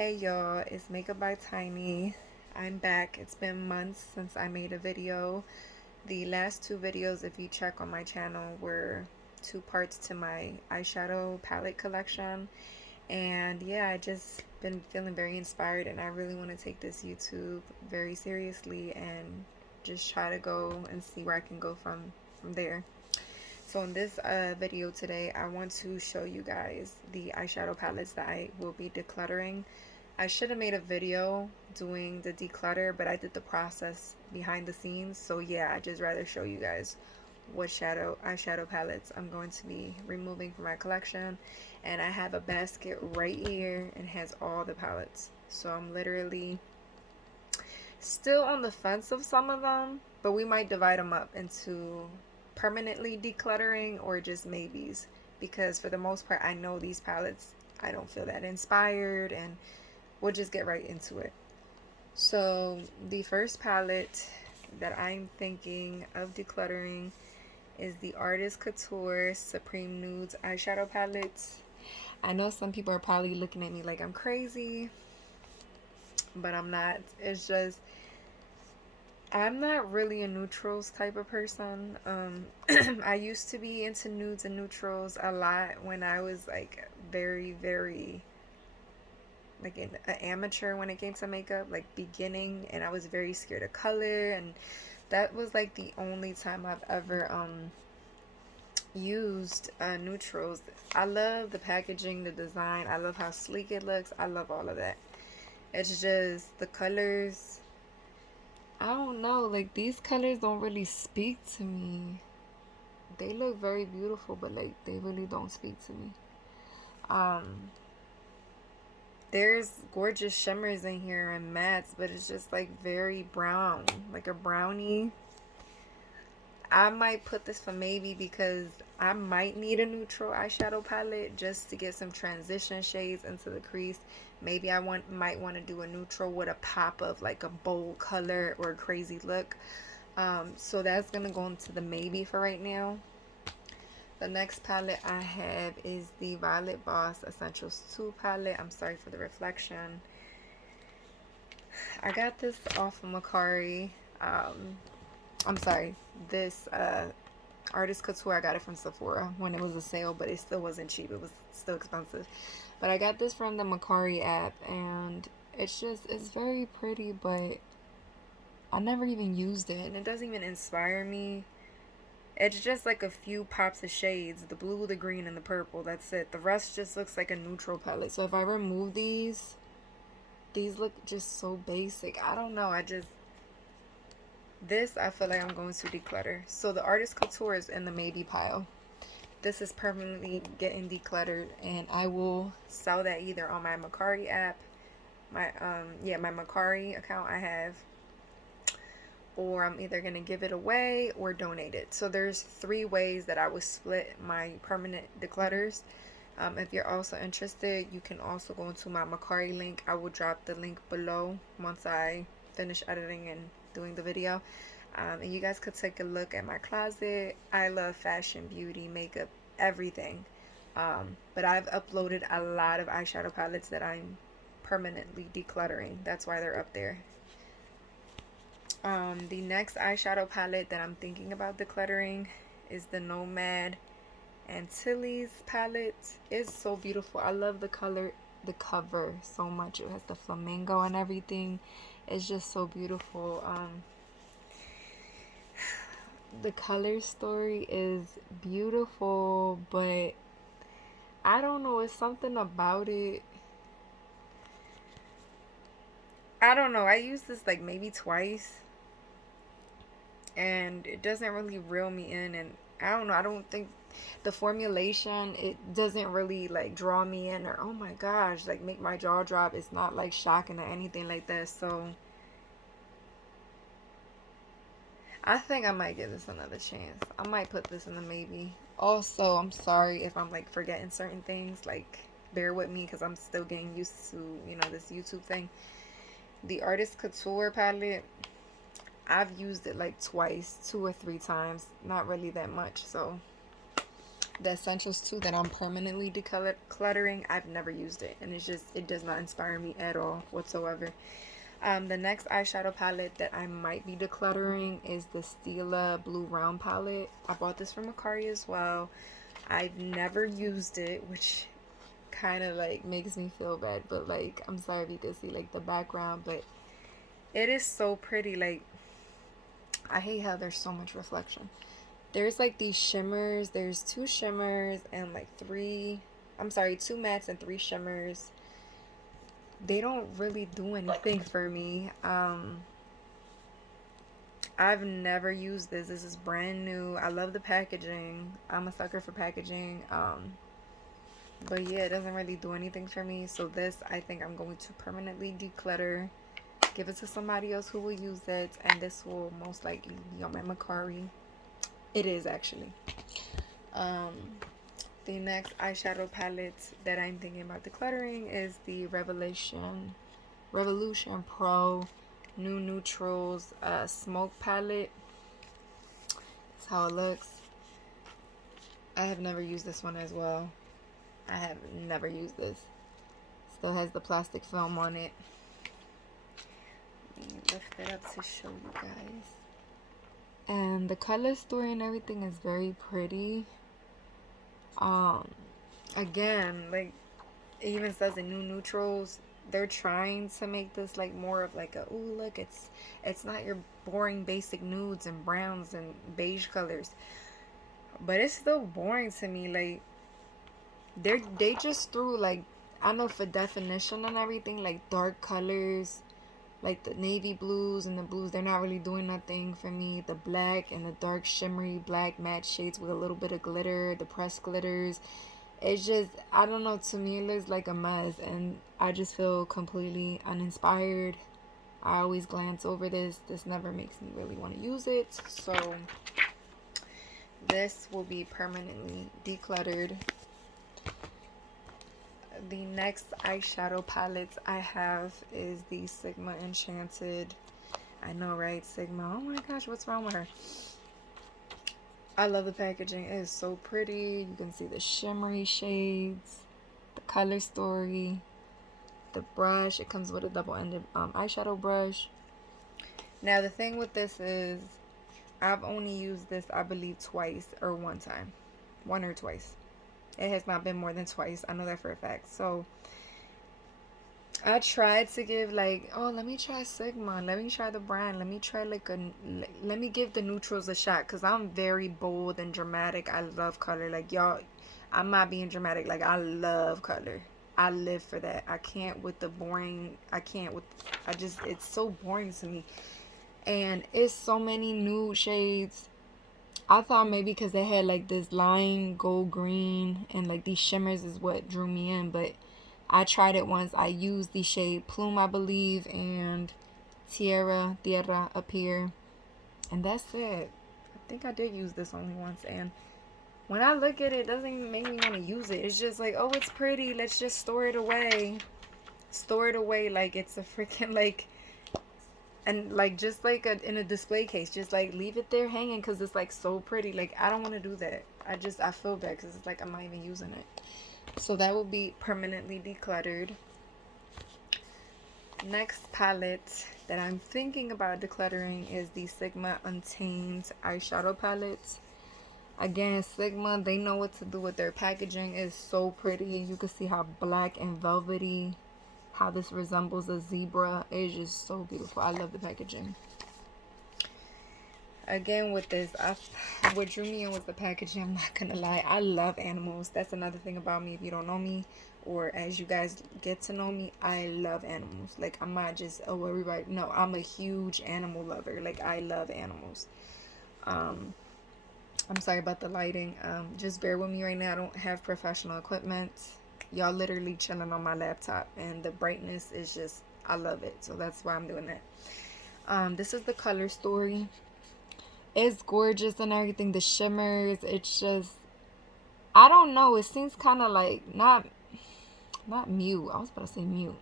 Hey y'all, it's Makeup by Tiny. I'm back. It's been months since I made a video. The last two videos, if you check on my channel, were two parts to my eyeshadow palette collection. And yeah, I just been feeling very inspired and I really want to take this YouTube very seriously and just try to go and see where I can go from there. So in this video today, I want to show you guys the eyeshadow palettes that I will be decluttering. I should have made a video doing the declutter, but I did the process behind the scenes. So yeah, I just rather show you guys what eyeshadow palettes I'm going to be removing from my collection. And I have a basket right here and has all the palettes. So I'm literally still on the fence of some of them, but we might divide them up into permanently decluttering or just maybes, because for the most part I know these palettes I don't feel that inspired, and we'll just get right into it. So the first palette that I'm thinking of decluttering is the Artist Couture Supreme Nudes eyeshadow palettes. I know some people are probably looking at me like I'm crazy, but I'm not. It's just I'm not really a neutrals type of person. I used to be into nudes and neutrals a lot when I was like very like an amateur when it came to makeup, like beginning, and I was very scared of color, and that was like the only time I've ever used neutrals. I love the packaging, the design, I love how sleek it looks, I love all of that. It's just the colors, I don't know, like these colors don't really speak to me. They look very beautiful, but like they really don't speak to me. Um, there's gorgeous shimmers in here and mattes, but it's just like very brown, like a brownie. I might put this for maybe because I might need a neutral eyeshadow palette just to get some transition shades into the crease. Maybe I might want to do a neutral with a pop of like a bold color or a crazy look. So that's gonna go into the maybe for right now. The next palette I have is the Violet Voss Essentials 2 palette. I'm sorry for the reflection. I got this off of mercari. I'm sorry, this Artist Couture, I got it from Sephora when it was a sale, but it still wasn't cheap. It was still expensive. But I got this from the mercari app, and it's very pretty, but I never even used it, and it doesn't even inspire me. It's just like a few pops of shades, the blue, the green, and the purple. That's it. The rest just looks like a neutral palette. So if I remove these look just so basic. I don't know. This I feel like I'm going to declutter. So the Artist Couture is in the maybe pile. This is permanently getting decluttered, and I will sell that either on my mercari app, my mercari account I have, or I'm either going to give it away or donate it. So there's 3 ways that I would split my permanent declutters. If you're also interested, you can also go into my mercari link. I will drop the link below once I finish editing and doing the video. And you guys could take a look at my closet. I love fashion, beauty, makeup, everything. But I've uploaded a lot of eyeshadow palettes that I'm permanently decluttering. That's why they're up there. The next eyeshadow palette that I'm thinking about decluttering is the Nomad Antilles palette. It's so beautiful. I love the color, the cover so much. It has the flamingo and everything. It's just so beautiful. The color story is beautiful, but I don't know, it's something about it. I don't know. I used this like maybe twice, and it doesn't really reel me in, and I don't know, I don't think the formulation, it doesn't really like draw me in, or oh my gosh, like make my jaw drop. It's not like shocking or anything like that. So I think I might give this another chance. I might put this in the maybe. Also, I'm sorry if I'm like forgetting certain things, like bear with me because I'm still getting used to, this YouTube thing. The Artist Couture palette, I've used it like twice, 2 or 3 times, not really that much. So the Essentials 2 that I'm permanently decluttering, I've never used it, and it does not inspire me at all whatsoever. The next eyeshadow palette that I might be decluttering is the Stila Blue Round palette. I bought this from mercari as well. I've never used it, which kind of like makes me feel bad, but like, I'm sorry if you can see like the background, but it is so pretty. Like, I hate how there's so much reflection. There's like these shimmers. There's 2 shimmers and like 2 mattes and 3 shimmers. They don't really do anything for me. I've never used this. This is brand new. I love the packaging. I'm a sucker for packaging. But yeah, it doesn't really do anything for me. So this, I think I'm going to permanently declutter. Give it to somebody else who will use it. And this will most likely be on my mercari. It is actually. The next eyeshadow palette that I'm thinking about decluttering is the Revolution Pro New Neutrals Smoke palette. That's how it looks. I have never used this one as well. I have never used this. Still has the plastic film on it. Let me lift it up to show you guys. And the color story and everything is very pretty. Again, like, it even says in New Neutrals, they're trying to make this like more of like a, ooh, look, it's not your boring basic nudes and browns and beige colors, but it's still boring to me. Like, they just threw, like, I know, for definition and everything, like dark colors, like the navy blues and the blues, they're not really doing nothing for me. The black and the dark shimmery black matte shades with a little bit of glitter, the pressed glitters, it's just, I don't know, to me it looks like a mess, and I just feel completely uninspired. I always glance over this never makes me really want to use it, so this will be permanently decluttered. The next eyeshadow palette I have is the Sigma Enchanted. I know, right? Sigma. Oh my gosh, what's wrong with her? I love the packaging. It is so pretty. You can see the shimmery shades, the color story, the brush. It comes with a double-ended eyeshadow brush. Now, the thing with this is I've only used this, I believe, twice or one time. One or twice. It has not been more than twice. I know that for a fact. So I tried to give, like, oh, let me try Sigma. Let me try the brand. Let me try let me give the neutrals a shot. Because I'm very bold and dramatic. I love color. Like, y'all, I'm not being dramatic. Like, I love color. I live for that. I can't with the boring. It's so boring to me. And it's so many nude shades. I thought maybe because they had like this lime gold green and like these shimmers is what drew me in, but I tried it once. I used the shade Plume, I believe, and Tierra up here, and that's it. I think I did use this only once, and when I look at it, it doesn't even make me want to use it. It's just like, oh, it's pretty, let's just store it away like it's a freaking, like, and like, just like in a display case, just like leave it there hanging because it's like so pretty. Like, I don't want to do that. I feel bad because it's like I'm not even using it. So that will be permanently decluttered. Next palette that I'm thinking about decluttering is the Sigma Untamed eyeshadow palette. Again, Sigma, they know what to do with their packaging. It's so pretty. You can see how black and velvety, how this resembles a zebra. It's just so beautiful. I love the packaging. Again, with this, what drew me in was the packaging. I'm not gonna lie, I love animals. That's another thing about me. If you don't know me, or as you guys get to know me, I love animals. Like, I'm not just, oh, everybody. No, I'm a huge animal lover. Like, I love animals. I'm sorry about the lighting. Just bear with me right now. I don't have professional equipment. Y'all literally chilling on my laptop, and the brightness is just, I love it. So that's why I'm doing that. This is the color story. It's gorgeous and everything. The shimmers, it's just, I don't know, it seems kind of like not mute. I was about to say mute.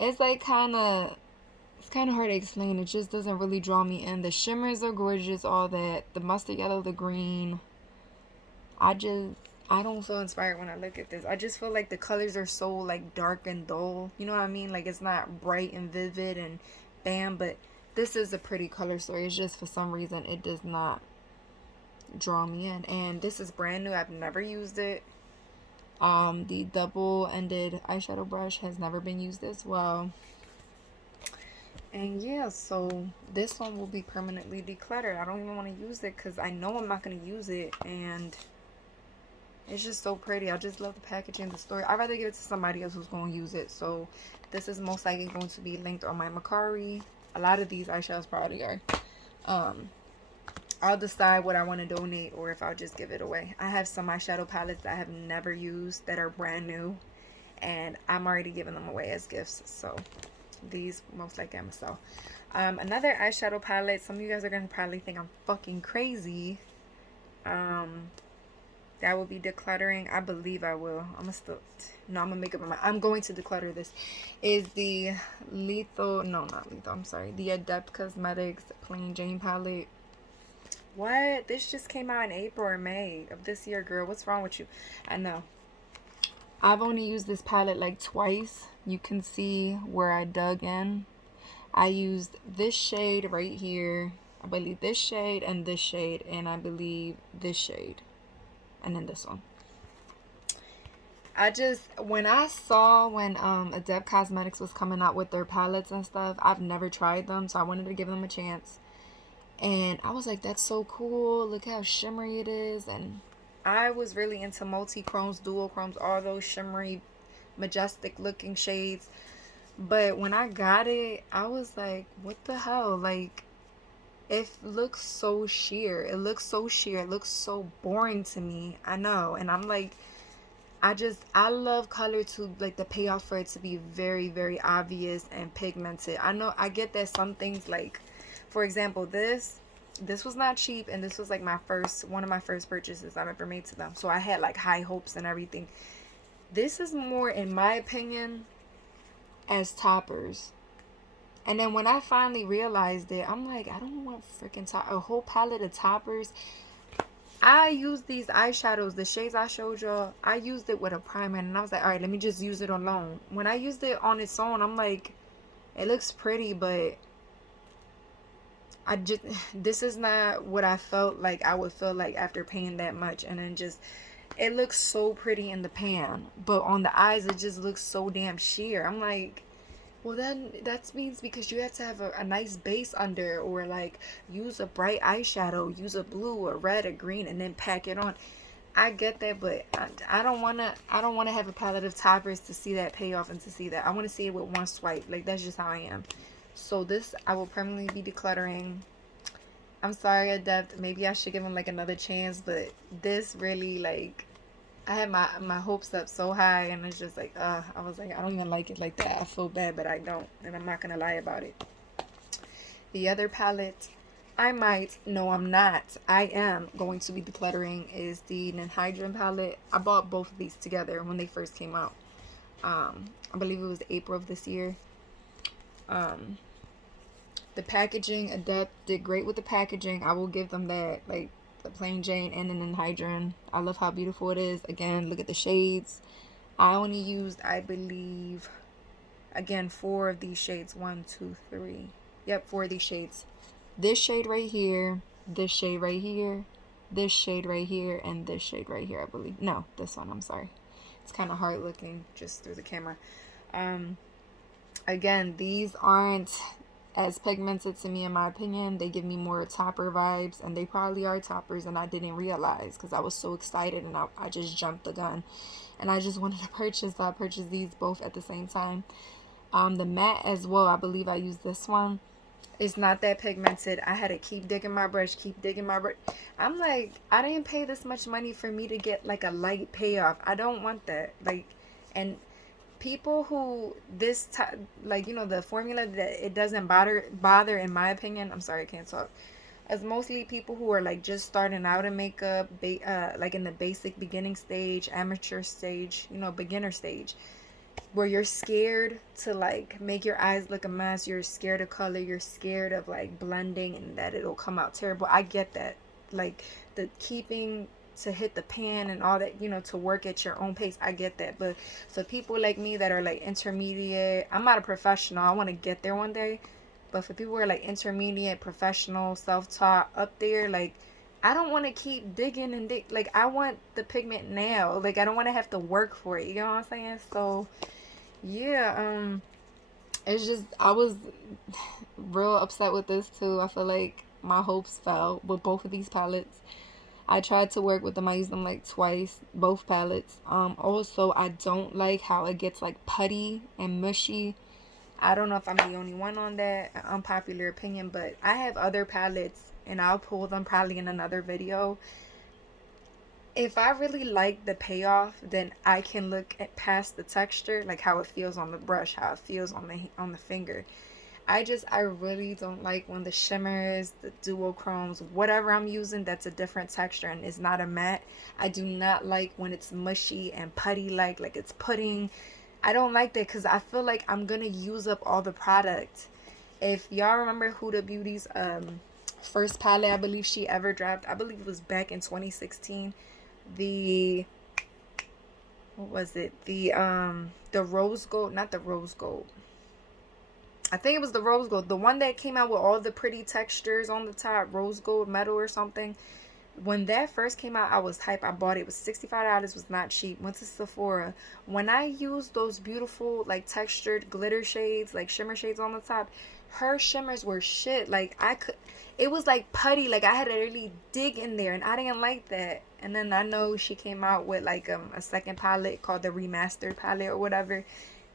It's like it's kind of hard to explain. It just doesn't really draw me in. The shimmers are gorgeous, all that. The mustard yellow, the green. I don't feel inspired when I look at this. I just feel like the colors are so like dark and dull. You know what I mean? Like it's not bright and vivid and bam, but this is a pretty color story. It's just for some reason it does not draw me in. And this is brand new. I've never used it. The double-ended eyeshadow brush has never been used as well. And yeah, so this one will be permanently decluttered. I don't even want to use it because I know I'm not going to use it, and it's just so pretty. I just love the packaging, the story. I'd rather give it to somebody else who's going to use it. So this is most likely going to be linked on my mercari. A lot of these eyeshadows probably are. I'll decide what I want to donate or if I'll just give it away. I have some eyeshadow palettes that I have never used that are brand new, and I'm already giving them away as gifts. So these most likely I'm gonna sell. Another eyeshadow palette. Some of you guys are gonna probably think I'm fucking crazy. That will be decluttering. I believe I will. I'm gonna make up my mind. I'm going to declutter this. Is the the Adept Cosmetics Plain Jane palette. What? This just came out in April or May of this year, girl. What's wrong with you? I know. I've only used this palette like twice. You can see where I dug in. I used this shade right here. I believe this shade and this shade. And I believe this shade. And then this one. When I saw when Adept Cosmetics was coming out with their palettes and stuff, I've never tried them. So I wanted to give them a chance. And I was like, that's so cool. Look how shimmery it is. And I was really into multi-chromes, dual chromes, all those shimmery, majestic looking shades. But when I got it, I was like, what the hell? Like, it looks so sheer. It looks so sheer. It looks so boring to me. I know. And I'm like, I love color to, like, the payoff for it to be very, very obvious and pigmented. I know, I get that some things, like, for example, this was not cheap, and this was like one of my first purchases I've ever made to them. So I had like high hopes and everything. This is more, in my opinion, as toppers. And then when I finally realized it, I'm like, I don't want freaking a whole palette of toppers. I used these eyeshadows, the shades I showed y'all, I used it with a primer, and I was like, all right, let me just use it alone. When I used it on its own, I'm like, it looks pretty, but this is not what I felt like I would feel like after paying that much. And then just, it looks so pretty in the pan, but on the eyes it just looks so damn sheer. I'm like, well, then that means because you have to have a nice base under, or like use a bright eyeshadow, use a blue, a red, a green, and then pack it on. I get that, but I don't want to have a palette of toppers to see that payoff and to see that. I want to see it with one swipe. Like, that's just how I am. So this I will permanently be decluttering. I'm sorry, Adept. Maybe I should give him like another chance, but this really, like, I had my hopes up so high, and it's just like, I was like, I don't even like it like that. I feel bad, but I don't, and I'm not gonna lie about it. The other palette, no, I'm not. I am going to be decluttering is the Hydrant Palette. I bought both of these together when they first came out. I believe it was April of this year. The packaging, Adept did great with the packaging. I will give them that. Like, the Plain Jane and then Hydrant. I love how beautiful it is. Again, look at the shades. I only used, I believe, again, 4 of these shades. 1, 2, 3. Yep, 4 of these shades. This shade right here, this shade right here, this shade right here, and this shade right here, I believe. No, this one, I'm sorry. It's kind of hard looking just through the camera. Again, these aren't as pigmented to me, in my opinion. They give me more topper vibes, and they probably are toppers, and I didn't realize because I was so excited, and I just jumped the gun, and I just wanted to purchase, so I purchased these both at the same time. The matte as well, I believe I used this one. It's not that pigmented. I had to keep digging my brush, I'm like, I didn't pay this much money for me to get like a light payoff. I don't want that. Like, and people who like, you know, the formula that it doesn't bother in my opinion, I'm sorry, I can't talk, as mostly people who are like just starting out in makeup, like in the basic beginning stage, amateur stage, you know, beginner stage, where you're scared to like make your eyes look a mess, you're scared of color, you're scared of like blending and that it'll come out terrible. I get that. Like, the keeping to hit the pan and all that, you know, to work at your own pace. I get that. But for people like me that are like intermediate, I'm not a professional. I want to get there one day. But for people who are like intermediate, professional, self-taught, up there, like, I don't want to keep digging and dig. Like, I want the pigment now. Like, I don't want to have to work for it. You know what I'm saying? So, yeah, it's just, I was real upset with this too. I feel like my hopes fell with both of these palettes. I tried to work with them. I used them like twice, both palettes. Also, I don't like how it gets like putty and mushy. I don't know if I'm the only one on that, unpopular opinion, but I have other palettes and I'll pull them probably in another video. If I really like the payoff, then I can look at past the texture, like how it feels on the brush, how it feels on the finger. I really don't like when the shimmers, the duochromes, whatever I'm using that's a different texture and is not a matte. I do not like when it's mushy and putty like it's pudding. I don't like that because I feel like I'm gonna use up all the product. If y'all remember Huda Beauty's first palette I believe she ever dropped, I believe it was back in 2016. The what was it? The rose gold, not the rose gold. I think it was the rose gold, the one that came out with all the pretty textures on the top, rose gold metal or something. When that first came out, I was hype. I bought it. It was $65, was not cheap. Went to Sephora. When I used those beautiful like textured glitter shades, like shimmer shades on the top, her shimmers were shit. Like it was like putty. Like I had to really dig in there and I didn't like that. And then I know she came out with like a second palette called the remastered palette or whatever.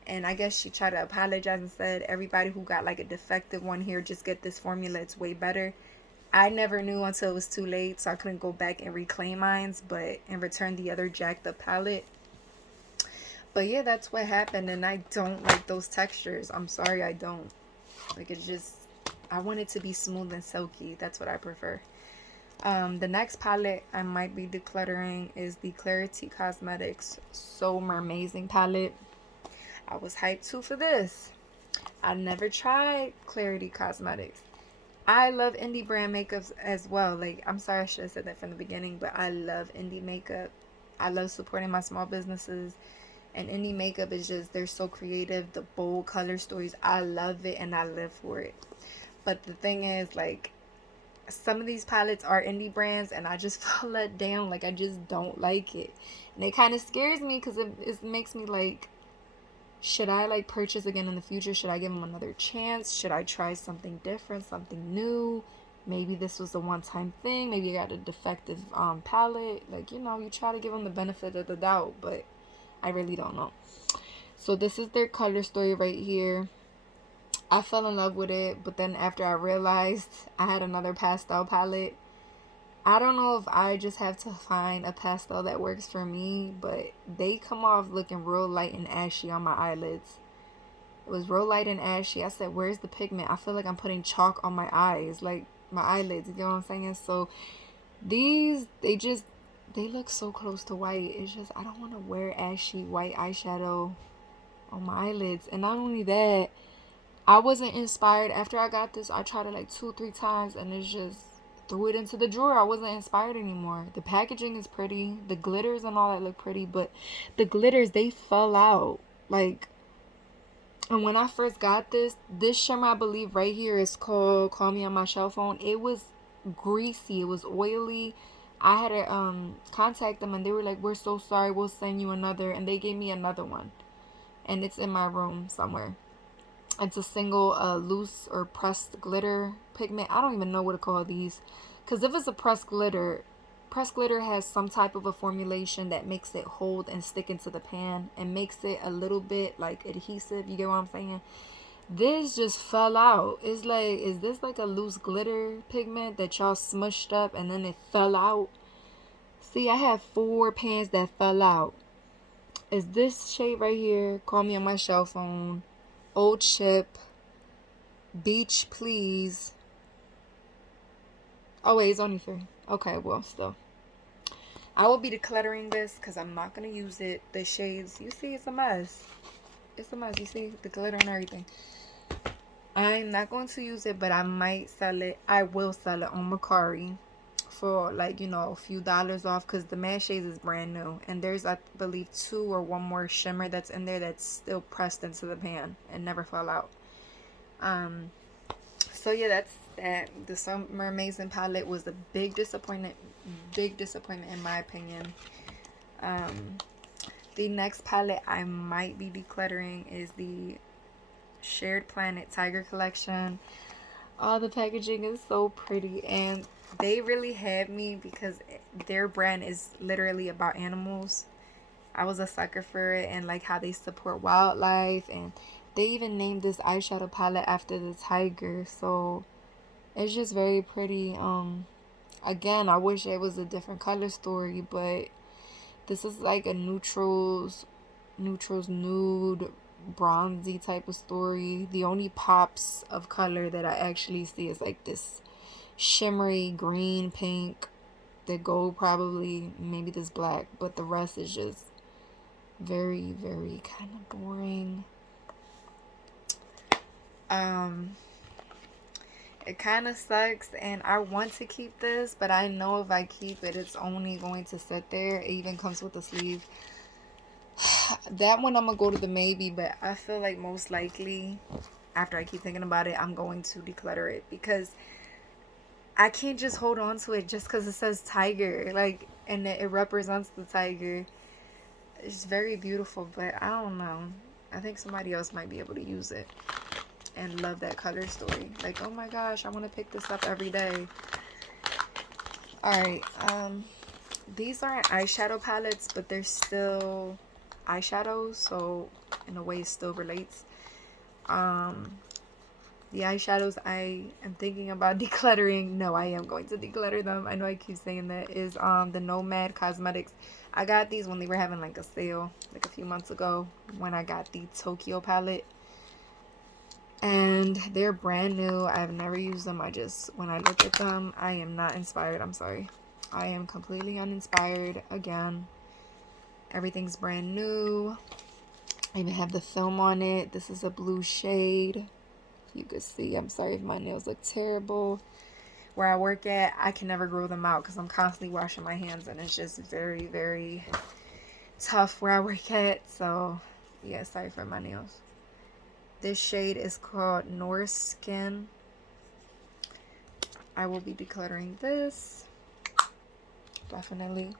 And I guess she tried to apologize and said, everybody who got like a defective one here, just get this formula. It's way better. I never knew until it was too late, so I couldn't go back and reclaim mines, and return the other jacked up palette. But yeah, that's what happened, and I don't like those textures. I'm sorry, I don't. Like, it's just, I want it to be smooth and silky. That's what I prefer. The next palette I might be decluttering is the Clarity Cosmetics So Mermazing palette. I was hyped too for this. I never tried Clarity Cosmetics. I love indie brand makeups as well. Like, I'm sorry I should have said that from the beginning, but I love indie makeup. I love supporting my small businesses. And indie makeup is just, they're so creative. The bold color stories, I love it and I live for it. But the thing is, like, some of these palettes are indie brands and I just feel let down. Like, I just don't like it. And it kind of scares me because it makes me like, should I like purchase again in the future? Should I give them another chance? Should I try something different, something new? Maybe this was a one-time thing. Maybe I got a defective palette. Like, you know, you try to give them the benefit of the doubt, but I really don't know. So this is their color story right here. I fell in love with it, but then after I realized I had another pastel palette, I don't know if I just have to find a pastel that works for me, but they come off looking real light and ashy on my eyelids. It was real light and ashy. I said, where's the pigment? I feel like I'm putting chalk on my eyes, like my eyelids, you know what I'm saying? So these, they look so close to white. It's just, I don't want to wear ashy white eyeshadow on my eyelids. And not only that, I wasn't inspired. After I got this, I tried it like 2-3 times and it's just, threw it into the drawer. I wasn't inspired anymore. The packaging is pretty. The glitters and all that look pretty, but the glitters, they fell out. Like, and when I first got this shimmer, I believe right here is called Call Me on My Cell Phone. It was greasy. It was oily. I had to contact them and they were like, we're so sorry. We'll send you another. And they gave me another one. And it's in my room somewhere. It's a single loose or pressed glitter pigment. I don't even know what to call these. Because if it's a pressed glitter has some type of a formulation that makes it hold and stick into the pan. And makes it a little bit like adhesive. You get what I'm saying? This just fell out. It's like, is this like a loose glitter pigment that y'all smushed up and then it fell out? See, I have 4 pans that fell out. Is this shade right here? Call Me on My Cell Phone. Old Chip, Beach Please. Oh wait, it's only 3. Okay, well, still. I will be decluttering this because I'm not going to use it. The shades, you see, it's a mess. It's a mess, you see, the glitter and everything. I'm not going to use it, but I might sell it. I will sell it on Mercari for like, you know, a few dollars off, because the matte shades is brand new, and there's, I believe, 2 or 1 more shimmer that's in there that's still pressed into the pan and never fell out. So yeah, that's that. The Summer Amazing palette was a big disappointment in my opinion. The next palette I might be decluttering is the Shared Planet Tiger collection. Oh, the packaging is so pretty, and they really had me because their brand is literally about animals. I was a sucker for it, and like how they support wildlife, and they even named this eyeshadow palette after the tiger. So it's just very pretty. Again, I wish it was a different color story, but this is like a neutrals nude bronzy type of story. The only pops of color that I actually see is like this shimmery green, pink, the gold probably, maybe this black, but the rest is just very, very kind of boring. It kind of sucks, and I want to keep this, but I know if I keep it, it's only going to sit there. It even comes with a sleeve. That one I'm gonna go to the maybe, but I feel like most likely, after I keep thinking about it, I'm going to declutter it, because I can't just hold on to it just because it says tiger, like, and it represents the tiger. It's very beautiful, but I don't know. I think somebody else might be able to use it and love that color story. Like, oh my gosh, I want to pick this up every day. Alright, these aren't eyeshadow palettes, but they're still eyeshadows, so in a way it still relates. The eyeshadows I am thinking about decluttering, no, I am going to declutter them, I know I keep saying that, is the Nomad Cosmetics. I got these when they were having like a sale like a few months ago, when I got the Tokyo palette, and they're brand new. I've never used them. I just, when I look at them, I am not inspired. I'm sorry, I am completely uninspired. Again, everything's brand new. I even have the film on it. This is a blue shade. You can see, I'm sorry if my nails look terrible. Where I work at, I can never grow them out because I'm constantly washing my hands, and it's just very, very tough where I work at. So yeah, sorry for my nails. This shade is called Norse Skin. I will be decluttering this, definitely.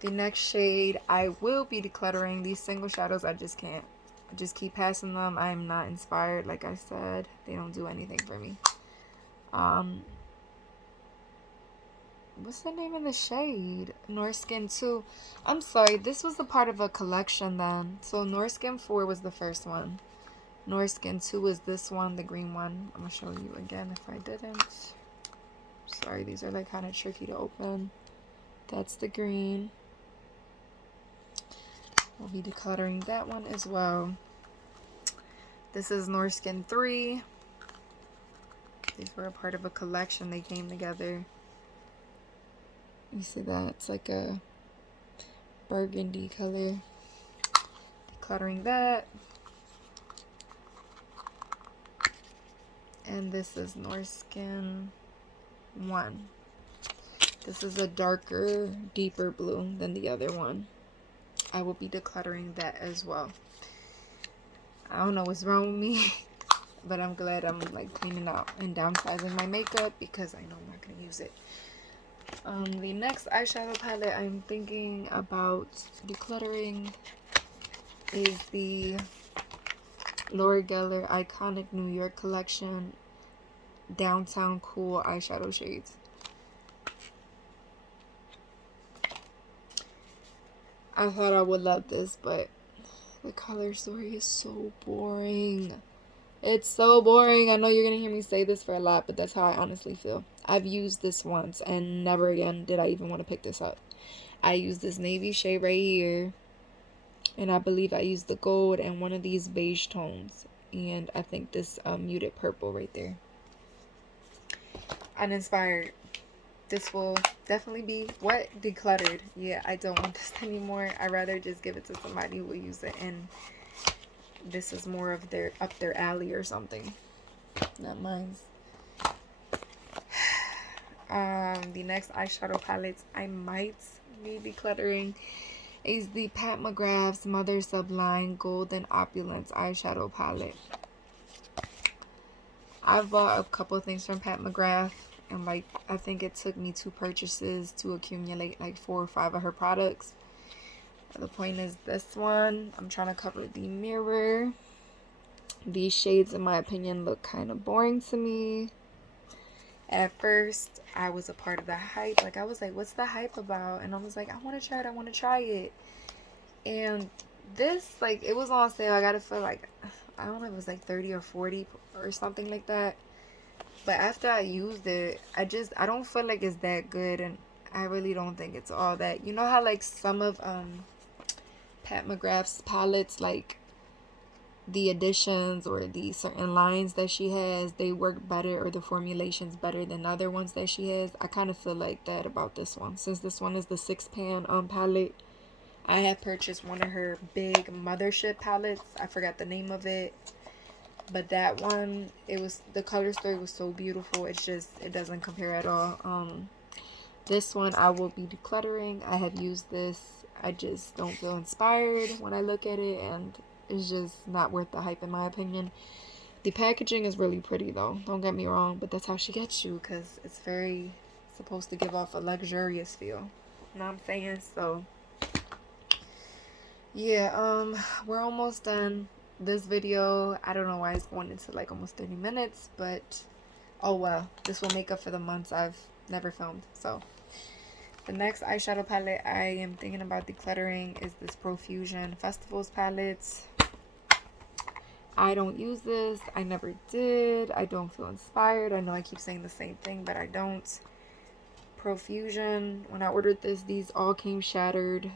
The next shade I will be decluttering. These single shadows, I just can't. I just keep passing them. I am not inspired. Like I said, they don't do anything for me. What's the name of the shade? Norse Skin 2. I'm sorry, this was a part of a collection then. So Norse Skin 4 was the first one. Norse Skin 2 is this one, the green one. I'm going to show you again if I didn't. Sorry, these are like kind of tricky to open. That's the green. We'll be decluttering that one as well. This is Norse Skin 3. These were a part of a collection. They came together. You see that? It's like a burgundy color. Decluttering that. And this is Norse Skin 1. This is a darker, deeper blue than the other one. I will be decluttering that as well. I don't know what's wrong with me, but I'm glad I'm like cleaning out and downsizing my makeup because I know I'm not going to use it. The next eyeshadow palette I'm thinking about decluttering is the Laura Geller Iconic New York Collection Downtown Cool eyeshadow shades. I thought I would love this, but the color story is so boring. It's so boring. I know you're gonna hear me say this for a lot, but that's how I honestly feel. I've used this once and never again did I even want to pick this up. I used this navy shade right here, and I believe I used the gold and one of these beige tones, and I think this muted purple right there. Uninspired. This will definitely be what? Decluttered. Yeah, I don't want this anymore. I'd rather just give it to somebody who will use it, and this is more of their up their alley or something. Not mine. The next eyeshadow palettes I might be decluttering is the Patmographs Mother Sublime Golden Opulence eyeshadow palette. I've bought a couple things from Patmograph, and like I think it took me 2 purchases to accumulate like 4 or 5 of her products. The point is this one, I'm trying to cover the mirror. These shades, in my opinion, look kind of boring to me. At first, I was a part of the hype. Like, I was like, what's the hype about? And I was like, I want to try it. I want to try it. And this, like, it was on sale. I got it for, like, I don't know if it was, like, 30 or 40 or something like that. But after I used it, I don't feel like it's that good. And I really don't think it's all that. You know how, like, some of Patmograph's palettes, like, the additions or the certain lines that she has, they work better, or the formulations better than other ones that she has. I kind of feel like that about this one. Since this one is the 6-pan palette, I have purchased one of her big mothership palettes. I forgot the name of it, but that one, it was, the color story was so beautiful. It's just, it doesn't compare at all. This one I will be decluttering. I have used this. I just don't feel inspired when I look at it, and it's just not worth the hype in my opinion. The packaging is really pretty though, don't get me wrong, but that's how she gets you, because it's very supposed to give off a luxurious feel. You know what I'm saying? So yeah, we're almost done. This video, I don't know why it's going into like almost 30 minutes, but oh well, this will make up for the months I've never filmed. So the next eyeshadow palette I am thinking about decluttering is this Profusion Festivals palette. I don't use this. I never did. I don't feel inspired. I know I keep saying the same thing, but I don't. Profusion, when I ordered this, these all came shattered.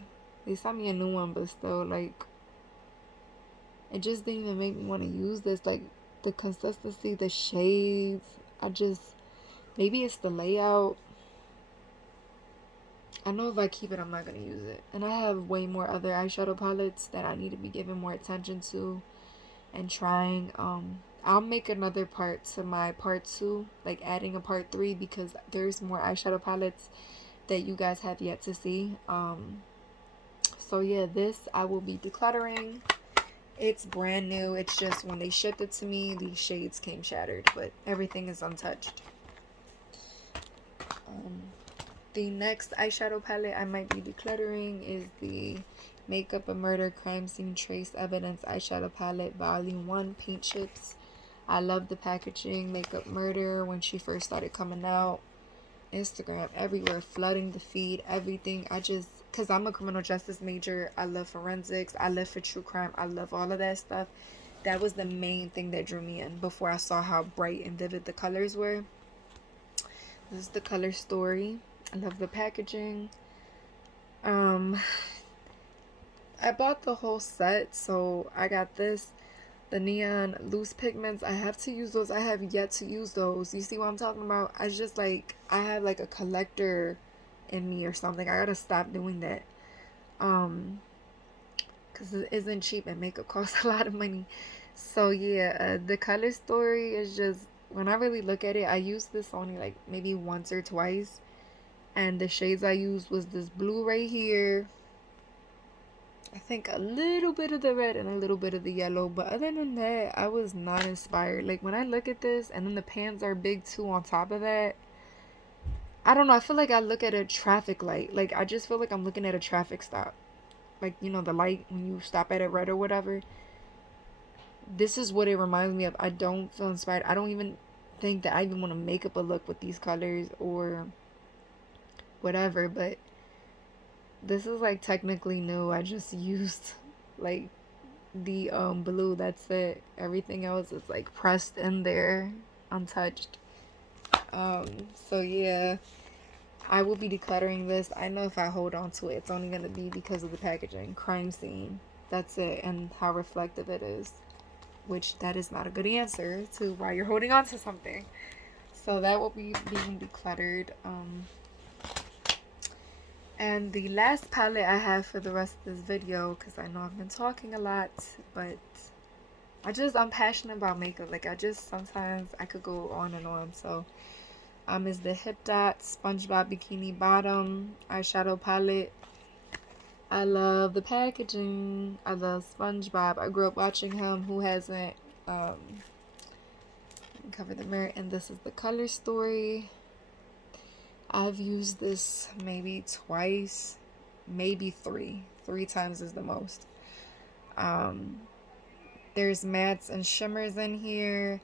They sent me a new one, but still, like, it just didn't even make me want to use this. Like, the consistency, the shades, maybe it's the layout. I know if I keep it, I'm not going to use it. And I have way more other eyeshadow palettes that I need to be giving more attention to and trying. I'll make another part to my part 2, like adding a part 3, because there's more eyeshadow palettes that you guys have yet to see. So yeah, this I will be decluttering. It's brand new. It's just when they shipped it to me, these shades came shattered, but everything is untouched. The next eyeshadow palette I might be decluttering is the Makeup and Murder Crime Scene Trace Evidence Eyeshadow Palette Volume 1 Paint Chips. I love the packaging. Makeup Murder, when she first started coming out, Instagram everywhere, flooding the feed, everything. Because I'm a criminal justice major, I love forensics, I live for true crime, I love all of that stuff. That was the main thing that drew me in before I saw how bright and vivid the colors were. This is the color story. I love the packaging. I bought the whole set, so I got this, the neon loose pigments. I have to use those. I have yet to use those. You see what I'm talking about? I just like, I have like a collector in me or something. I gotta stop doing that. Because it isn't cheap and makeup costs a lot of money. So yeah, the color story is just, when I really look at it, I used this only like maybe once or twice. And the shades I used was this blue right here, I think a little bit of the red and a little bit of the yellow, but other than that, I was not inspired. Like, when I look at this, and then the pans are big too on top of that, I don't know, I feel like I look at a traffic light. Like, I just feel like I'm looking at a traffic stop. Like, you know, the light when you stop at a red or whatever. This is what it reminds me of. I don't feel inspired. I don't even think that I even want to make up a look with these colors or whatever, but this is like technically new. I just used like the blue, that's it. Everything else is like pressed in there, untouched. So yeah, I will be decluttering this. I know if I hold on to it, it's only gonna be because of the packaging. Crime scene, that's it, and how reflective it is, which that is not a good answer to why you're holding on to something. So that will be being decluttered. And the last palette I have for the rest of this video, because I know I've been talking a lot, but I'm passionate about makeup. Like, sometimes I could go on and on. So is the Hip Dot SpongeBob Bikini Bottom eyeshadow palette. I love the packaging. I love SpongeBob. I grew up watching him. Who hasn't? Cover the mirror. And this is the color story. I've used this maybe twice, maybe three. 3 times is the most. There's mattes and shimmers in here.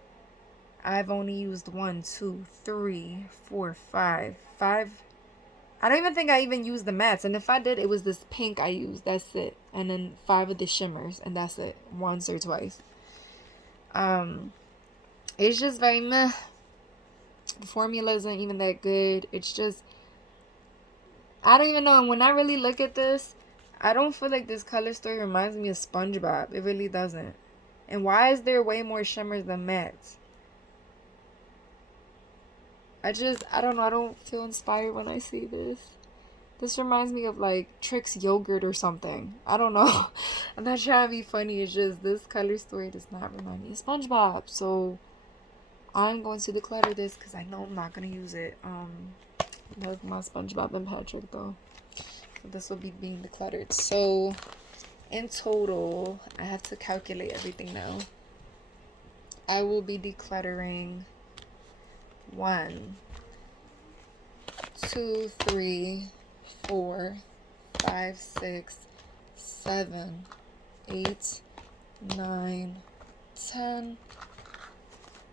I've only used 1, 2, 3, 4, 5. I don't even think I even used the mattes. And if I did, it was this pink I used. That's it. And then 5 of the shimmers. And that's it. Once or twice. It's just very meh. The formula isn't even that good. It's just, I don't even know. And when I really look at this, I don't feel like this color story reminds me of SpongeBob. It really doesn't. And why is there way more shimmers than mattes? I don't know. I don't feel inspired when I see this. This reminds me of like Trix yogurt or something. I don't know. I'm not trying to be funny. It's just this color story does not remind me of SpongeBob. So I'm going to declutter this because I know I'm not going to use it. Love my SpongeBob and Patrick though. So this will be being decluttered. So in total, I have to calculate everything now. I will be decluttering 1, 2, 3, 4, 5, 6, 7, 8, 9, 10,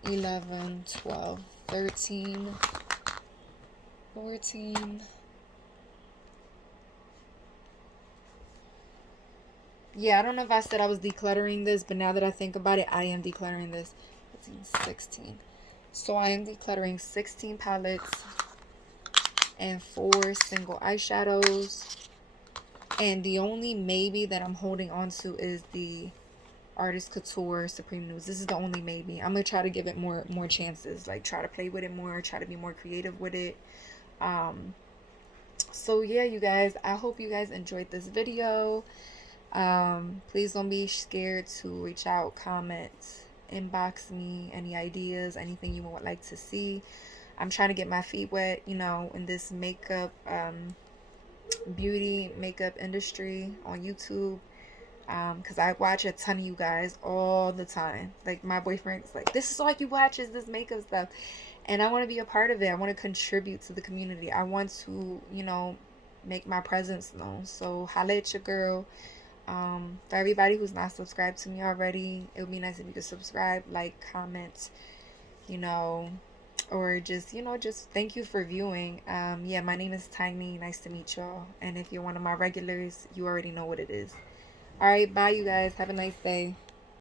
11, 12, 13, 14. Yeah, I don't know if I said I was decluttering this, but now that I think about it, I am decluttering this. 15, 16. So I am decluttering 16 palettes and 4 single eyeshadows. And the only maybe that I'm holding on to is the Artist Couture Supreme Nudes. This is the only maybe. I'm going to try to give it more chances. Like, try to play with it more. Try to be more creative with it. So, yeah, you guys. I hope you guys enjoyed this video. Please don't be scared to reach out, comment, inbox me any ideas, anything you would like to see. I'm trying to get my feet wet, you know, in this makeup, beauty makeup industry on YouTube. Because I watch a ton of you guys all the time. Like, my boyfriend's like, this is all you watch is this makeup stuff. And I want to be a part of it. I want to contribute to the community. I want to, you know, make my presence known. So holla at your girl. For everybody who's not subscribed to me already, it would be nice if you could subscribe, like, comment, you know, or just, you know, just thank you for viewing. Yeah, my name is Tiny. Nice to meet y'all. And if you're one of my regulars, you already know what it is. All right, bye, you guys. Have a nice day.